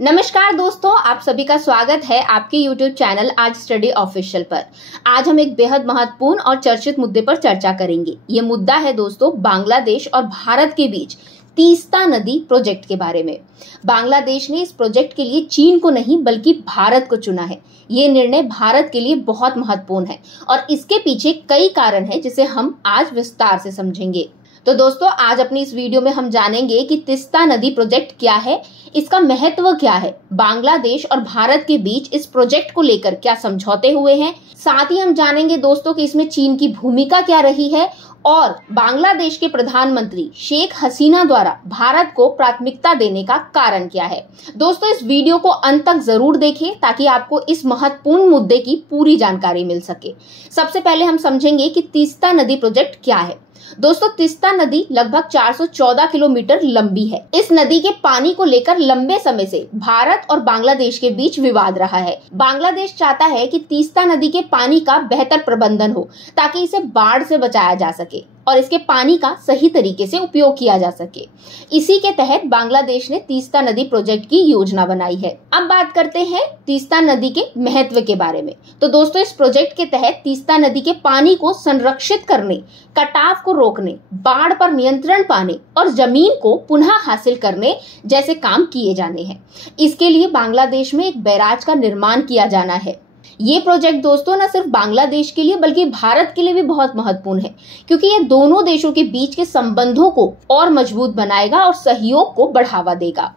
नमस्कार दोस्तों, आप सभी का स्वागत है आपके YouTube चैनल आज स्टडी ऑफिशियल पर। आज हम एक बेहद महत्वपूर्ण और चर्चित मुद्दे पर चर्चा करेंगे। ये मुद्दा है दोस्तों बांग्लादेश और भारत के बीच तीस्ता नदी प्रोजेक्ट के बारे में। बांग्लादेश ने इस प्रोजेक्ट के लिए चीन को नहीं बल्कि भारत को चुना है। ये निर्णय भारत के लिए बहुत महत्वपूर्ण है और इसके पीछे कई कारण हैं जिसे हम आज विस्तार से समझेंगे। तो दोस्तों, आज अपनी इस वीडियो में हम जानेंगे कि तीस्ता नदी प्रोजेक्ट क्या है, इसका महत्व क्या है, बांग्लादेश और भारत के बीच इस प्रोजेक्ट को लेकर क्या समझौते हुए हैं। साथ ही हम जानेंगे दोस्तों कि इसमें चीन की भूमिका क्या रही है और बांग्लादेश के प्रधानमंत्री शेख हसीना द्वारा भारत को प्राथमिकता देने का कारण क्या है। दोस्तों, इस वीडियो को अंत तक जरूर देखें ताकि आपको इस महत्वपूर्ण मुद्दे की पूरी जानकारी मिल सके। सबसे पहले हम समझेंगे कि तीस्ता नदी प्रोजेक्ट क्या है। दोस्तों, तीस्ता नदी लगभग 414 किलोमीटर लंबी है। इस नदी के पानी को लेकर लंबे समय से भारत और बांग्लादेश के बीच विवाद रहा है। बांग्लादेश चाहता है कि तीस्ता नदी के पानी का बेहतर प्रबंधन हो ताकि इसे बाढ़ से बचाया जा सके और इसके पानी का सही तरीके से उपयोग किया जा सके। इसी के तहत बांग्लादेश ने तीस्ता नदी प्रोजेक्ट की योजना बनाई है। अब बात करते हैं तीस्ता नदी के महत्व के बारे में। तो दोस्तों, इस प्रोजेक्ट के तहत तीस्ता नदी के पानी को संरक्षित करने, कटाव को रोकने, बाढ़ पर नियंत्रण पाने और जमीन को पुनः हासिल करने जैसे काम किए जाने हैं। इसके लिए बांग्लादेश में एक बैराज का निर्माण किया जाना है। ये प्रोजेक्ट दोस्तों न सिर्फ बांग्लादेश के लिए बल्कि भारत के लिए भी बहुत महत्वपूर्ण है, क्योंकि ये दोनों देशों के बीच के संबंधों को और मजबूत बनाएगा और सहयोग को बढ़ावा देगा।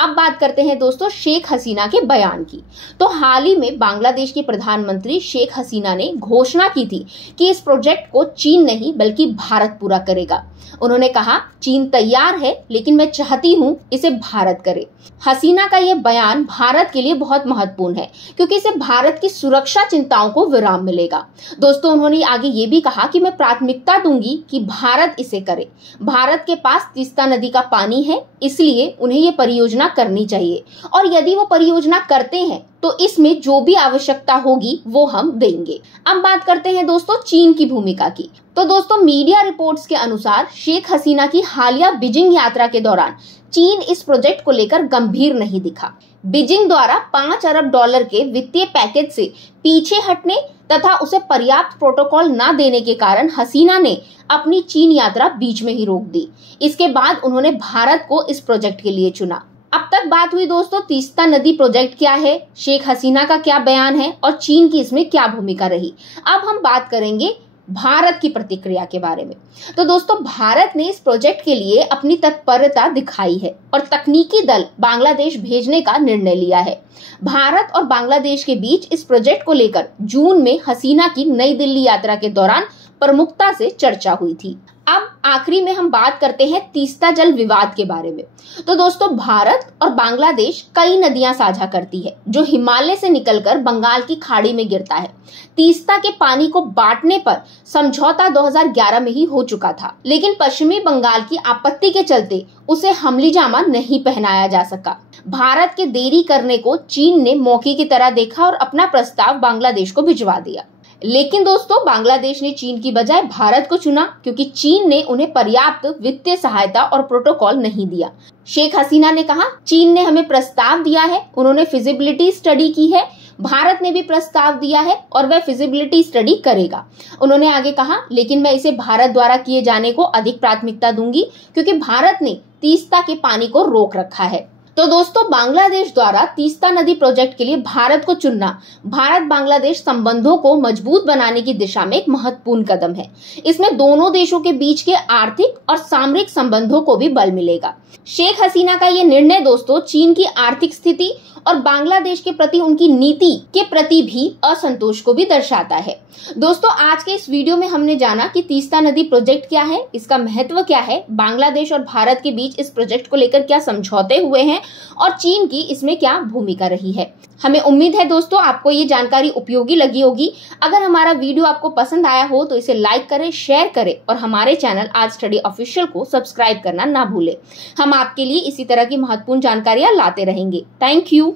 अब बात करते हैं दोस्तों शेख हसीना के बयान की। तो हाल ही में बांग्लादेश के प्रधानमंत्री शेख हसीना ने घोषणा की थी कि इस प्रोजेक्ट को चीन नहीं बल्कि भारत पूरा करेगा। उन्होंने कहा, चीन तैयार है लेकिन मैं चाहती हूं इसे भारत करे। हसीना का यह बयान भारत के लिए बहुत महत्वपूर्ण है क्योंकि इससे भारत की सुरक्षा चिंताओं को विराम मिलेगा। दोस्तों, उन्होंने आगे ये भी कहा कि मैं प्राथमिकता दूंगी कि भारत इसे करे। भारत के पास तीस्ता नदी का पानी है, इसलिए उन्हें ये परियोजना करनी चाहिए और यदि वो परियोजना करते हैं तो इसमें जो भी आवश्यकता होगी वो हम देंगे। अब बात करते हैं दोस्तों चीन की भूमिका की। तो दोस्तों, मीडिया रिपोर्ट्स के अनुसार शेख हसीना की हालिया बीजिंग यात्रा के दौरान चीन इस प्रोजेक्ट को लेकर गंभीर नहीं दिखा। बीजिंग द्वारा 5 अरब डॉलर के वित्तीय पैकेज से पीछे हटने तथा उसे पर्याप्त प्रोटोकॉल न देने के कारण हसीना ने अपनी चीन यात्रा बीच में ही रोक दी। इसके बाद उन्होंने भारत को इस प्रोजेक्ट के लिए चुना। अब तक बात हुई दोस्तों तीस्ता नदी प्रोजेक्ट क्या है, शेख हसीना का क्या बयान है और चीन की इसमें क्या भूमिका रही। अब हम बात करेंगे भारत की प्रतिक्रिया के बारे में। तो दोस्तों, भारत ने इस प्रोजेक्ट के लिए अपनी तत्परता दिखाई है और तकनीकी दल बांग्लादेश भेजने का निर्णय लिया है। भारत और बांग्लादेश के बीच इस प्रोजेक्ट को लेकर जून में हसीना की नई दिल्ली यात्रा के दौरान प्रमुखता से चर्चा हुई थी। अब आखिरी में हम बात करते हैं तीस्ता जल विवाद के बारे में। तो दोस्तों, भारत और बांग्लादेश कई नदियां साझा करती है जो हिमालय से निकलकर बंगाल की खाड़ी में गिरता है। तीस्ता के पानी को बांटने पर समझौता 2011 में ही हो चुका था, लेकिन पश्चिमी बंगाल की आपत्ति के चलते उसे हमलीजामा नहीं पहनाया जा सका। भारत के देरी करने को चीन ने मौके की तरह देखा और अपना प्रस्ताव बांग्लादेश को भिजवा दिया। लेकिन दोस्तों, बांग्लादेश ने चीन की बजाय भारत को चुना क्योंकि चीन ने उन्हें पर्याप्त वित्तीय सहायता और प्रोटोकॉल नहीं दिया। शेख हसीना ने कहा, चीन ने हमें प्रस्ताव दिया है, उन्होंने फिजिबिलिटी स्टडी की है, भारत ने भी प्रस्ताव दिया है और वह फिजिबिलिटी स्टडी करेगा। उन्होंने आगे कहा, लेकिन मैं इसे भारत द्वारा किए जाने को अधिक प्राथमिकता दूंगी क्योंकि भारत ने तीस्ता के पानी को रोक रखा है। तो दोस्तों, बांग्लादेश द्वारा तीस्ता नदी प्रोजेक्ट के लिए भारत को चुनना भारत बांग्लादेश संबंधों को मजबूत बनाने की दिशा में एक महत्वपूर्ण कदम है। इसमें दोनों देशों के बीच के आर्थिक और सामरिक संबंधों को भी बल मिलेगा। शेख हसीना का ये निर्णय दोस्तों चीन की आर्थिक स्थिति और बांग्लादेश के प्रति उनकी नीति के प्रति भी असंतोष को भी दर्शाता है। दोस्तों, आज के इस वीडियो में हमने जाना कि तीस्ता नदी प्रोजेक्ट क्या है, इसका महत्व क्या है, बांग्लादेश और भारत के बीच इस प्रोजेक्ट को लेकर क्या समझौते हुए हैं और चीन की इसमें क्या भूमिका रही है। हमें उम्मीद है दोस्तों आपको ये जानकारी उपयोगी लगी होगी। अगर हमारा वीडियो आपको पसंद आया हो तो इसे लाइक करें, शेयर करें और हमारे चैनल आज स्टडी ऑफिशियल को सब्सक्राइब करना ना भूलें। हम आपके लिए इसी तरह की महत्वपूर्ण जानकारियां लाते रहेंगे। Thank you.